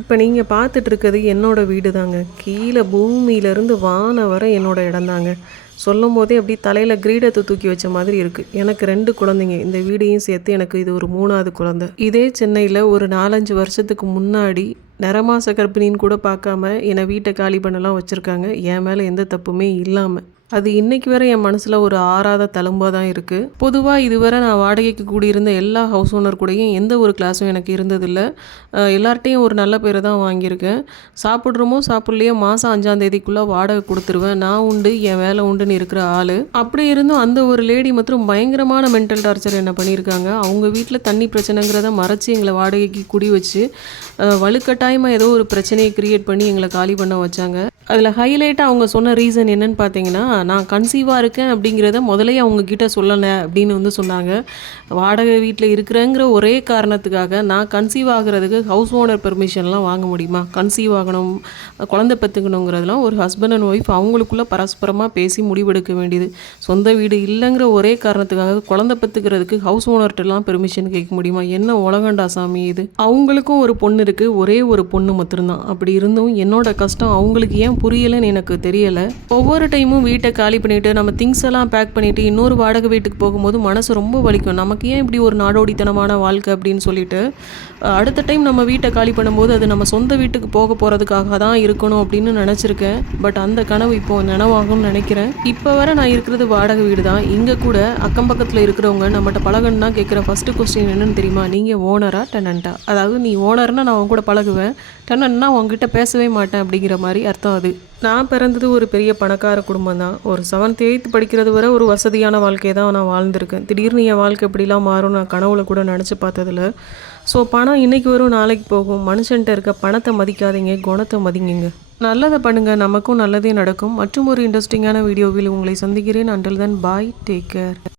இப்போ நீங்கள் பார்த்துட்டு இருக்கிறது என்னோட வீடு தாங்க. கீழே பூமியிலேருந்து வானம் வரை என்னோட இடம் தாங்க. சொல்லும் போதே அப்படி தலையில் கிரீடத்தை தூக்கி வச்ச மாதிரி இருக்குது. எனக்கு 2 குழந்தைங்க. இந்த வீடையும் சேர்த்து எனக்கு இது ஒரு 3வது குழந்தை. இதே சென்னையில் ஒரு 4-5 வருஷத்துக்கு முன்னாடி நிறமாச கர்ப்பிணின்னு கூட பார்க்காம என்னை வீட்டை காலி பண்ணலாம் வச்சுருக்காங்க. என் மேலே எந்த தப்புமே இல்லாமல். அது இன்றைக்கி வரை என் மனசில் ஒரு ஆறாத தழும்பாக தான் இருக்குது. பொதுவாக இதுவரை நான் வாடகைக்கு கூடியிருந்த எல்லா ஹவுஸ் ஓனர் கூடயும் எந்த ஒரு கிளாஸும் எனக்கு இருந்ததில்லை. எல்லார்ட்டையும் ஒரு நல்ல பேரை தான் வாங்கியிருக்கேன். சாப்பிட்றோமோ சாப்பிட்லையோ மாதம் 5ஆம் தேதிக்குள்ளே வாடகை கொடுத்துருவேன். நான் உண்டு, என் வேலை உண்டுன்னு இருக்கிற ஆள். அப்படி இருந்தும் அந்த ஒரு லேடி மற்றும் பயங்கரமான மென்டல் டார்ச்சர் என்ன பண்ணியிருக்காங்க. அவங்க வீட்டில் தண்ணி பிரச்சனைங்கிறத மறைச்சி எங்களை வாடகைக்கு குடி வச்சு வலுக்கட்டாயமாக ஏதோ ஒரு பிரச்சனையை க்ரியேட் பண்ணி எங்களை காலி பண்ண வச்சாங்க. அதில் ஹைலைட்டாக அவங்க சொன்ன ரீசன் என்னன்னு பார்த்தீங்கன்னா, நான் கன்சீவாக இருக்கேன் அப்படிங்கிறத முதலே அவங்கக்கிட்ட சொல்லலை அப்படின்னு சொன்னாங்க. வாடகை வீட்டில் இருக்கிறேங்கிற ஒரே காரணத்துக்காக நான் கன்சீவ் ஆகிறதுக்கு ஹவுஸ் ஓனர் பெர்மிஷன்லாம் வாங்க முடியுமா? கன்சீவ் ஆகணும், குழந்தை பெற்றுக்கணுங்கிறதுலாம் ஒரு ஹஸ்பண்ட் அண்ட் ஒய்ஃப் அவங்களுக்குள்ளே பரஸ்பரமாக பேசி முடிவெடுக்க வேண்டியது. சொந்த வீடு இல்லைங்கிற ஒரே காரணத்துக்காக குழந்தை பெற்றுக்கிறதுக்கு ஹவுஸ் ஓனர்கிட்டலாம் பெர்மிஷன் கேட்க முடியுமா? என்ன உலகண்டா சாமி இது? அவங்களுக்கும் ஒரு பொண்ணு இருக்குது, ஒரே ஒரு பொண்ணு மட்டும்தான். அப்படி இருந்தும் என்னோட கஷ்டம் அவங்களுக்கு ஏன் புரியலைன்னு எனக்கு தெரியலை. ஒவ்வொரு டைமும் வீட்டை காலி பண்ணிவிட்டு நம்ம திங்ஸ் எல்லாம் பேக் பண்ணிவிட்டு இன்னொரு வாடகை வீட்டுக்கு போகும்போது மனசு ரொம்ப வலிக்கும். நமக்கு ஏன் இப்படி ஒரு நாடோடித்தனமான வாழ்க்கை அப்படின்னு சொல்லிட்டு அடுத்த டைம் நம்ம வீட்டை காலி பண்ணும்போது அது நம்ம சொந்த வீட்டுக்கு போக போகிறதுக்காக தான் இருக்கணும் அப்படின்னு நினச்சிருக்கேன். பட் அந்த கனவு இப்போது நினைவாகும்னு நினைக்கிறேன். இப்போ வர நான் இருக்கிறது வாடகை வீடு தான். இங்கே கூட அக்கம் பக்கத்தில் இருக்கிறவங்க நம்மகிட்ட பழகணுன்னா கேட்குற ஃபஸ்ட்டு கொஸ்டின் என்னன்னு தெரியுமா? நீங்கள் ஓனரா டெனண்டா? அதாவது நீ ஓனர்னால் நான் அவங்க கூட பழகுவேன், டெனன்னா உங்ககிட்ட பேசவே மாட்டேன் அப்படிங்கிற மாதிரி அர்த்தம் அது. நான் பிறந்தது ஒரு பெரிய பணக்கார குடும்பம் தான். ஒரு 7th 8th படிக்கிறது வரை ஒரு வசதியான வாழ்க்கையை தான் நான் வாழ்ந்திருக்கேன். திடீர்னு என் வாழ்க்கை எப்படிலாம் மாறும் நான் கனவுல கூட நினச்சி பார்த்ததில்ல. ஸோ பணம் இன்றைக்கி வரும், நாளைக்கு போகும். மனுஷன்ட்ட இருக்க பணத்தை மதிக்காதீங்க, குணத்தை மதிங்க. நல்லதை பண்ணுங்கள், நமக்கும் நல்லதே நடக்கும். மற்றும் ஒரு இன்ட்ரெஸ்டிங்கான வீடியோவில் உங்களை சந்திக்கிறேன். அண்டில் தென் பாய், டேக் கேர்.